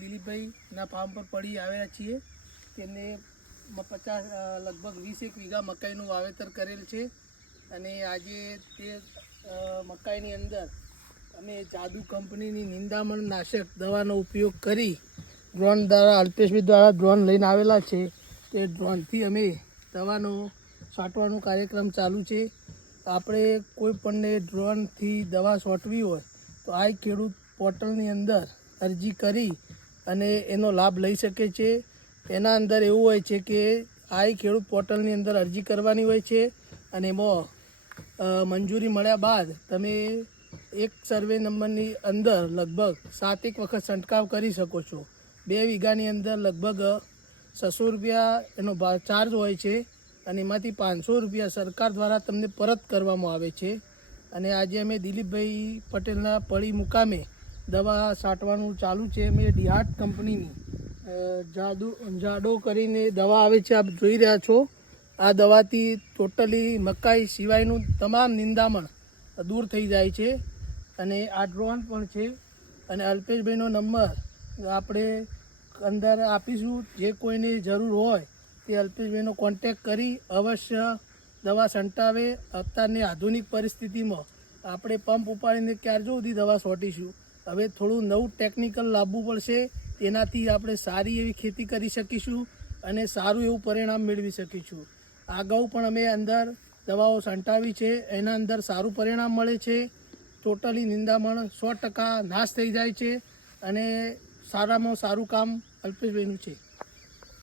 દિલીપભાઈના farm પર પડી આવ્યા છીએ. તેમને લગભગ 20 વીઘા મકાઈનું વાવેતર કરેલ છે અને આજે તે મકાઈની અંદર અમે જાદુ કંપનીની નિંદામણ નાશક દવાનો ઉપયોગ કરી ડ્રોન દ્વારા અલ્પેશભાઈ દ્વારા ડ્રોન લઈને આવેલા છે. તે ડ્રોનથી અમે દવાનો છાંટવાનો કાર્યક્રમ ચાલુ છે. આપણે કોઈ પણને ડ્રોનથી દવા છાંટવી હોય તો આ ખેડૂત પોર્ટલની અંદર અરજી કરી અને એનો લાભ લઈ શકે છે. એના અંદર એવું હોય છે કે આ ખેડૂત પોર્ટલની અંદર અરજી કરવાની હોય છે અને એમાં મંજૂરી મળ્યા બાદ તમે એક સર્વે નંબરની અંદર લગભગ 7 વખત છંટકાવ કરી શકો છો. 2 વીઘાની અંદર લગભગ 600 રૂપિયા એનો ચાર્જ હોય છે અને એમાંથી 500 રૂપિયા સરકાર દ્વારા તમને પરત કરવામાં આવે છે. અને આજે અમે દિલીપભાઈ પટેલના પડી મુકામે દવા છાંટવાનું ચાલુ છે. અમે ડીહાટ કંપનીની જાડો કરીને દવા આવે છે, આપ જોઈ રહ્યા છો. આ દવાથી ટોટલી મકાઈ સિવાયનું તમામ નિંદામણ દૂર થઈ જાય છે. અને આ ડ્રોન પણ છે અને અલ્પેશભાઈનો નંબર આપણે અંદર આપીશું. જે કોઈને જરૂર હોય તે અલ્પેશભાઈનો કોન્ટેક કરી અવશ્ય દવા છંટાવે. અત્યારની આધુનિક પરિસ્થિતિમાં આપણે પંપ ઉપાડીને ક્યાર સુધી દવા છોટીશું. હવે થોડું નવું ટેકનિકલ લાવવું પડશે. તેનાથી આપણે સારી એવી ખેતી કરી શકીશું અને સારું એવું પરિણામ મેળવી શકીશું. અગાઉ પણ અમે અંદર દવાઓ છંટાવી છે, એના અંદર સારું પરિણામ મળે છે. ટોટલી નિંદામણ 100% નાશ થઈ જાય છે અને સારામાં સારું કામ અલ્પેશભાઈનું છે.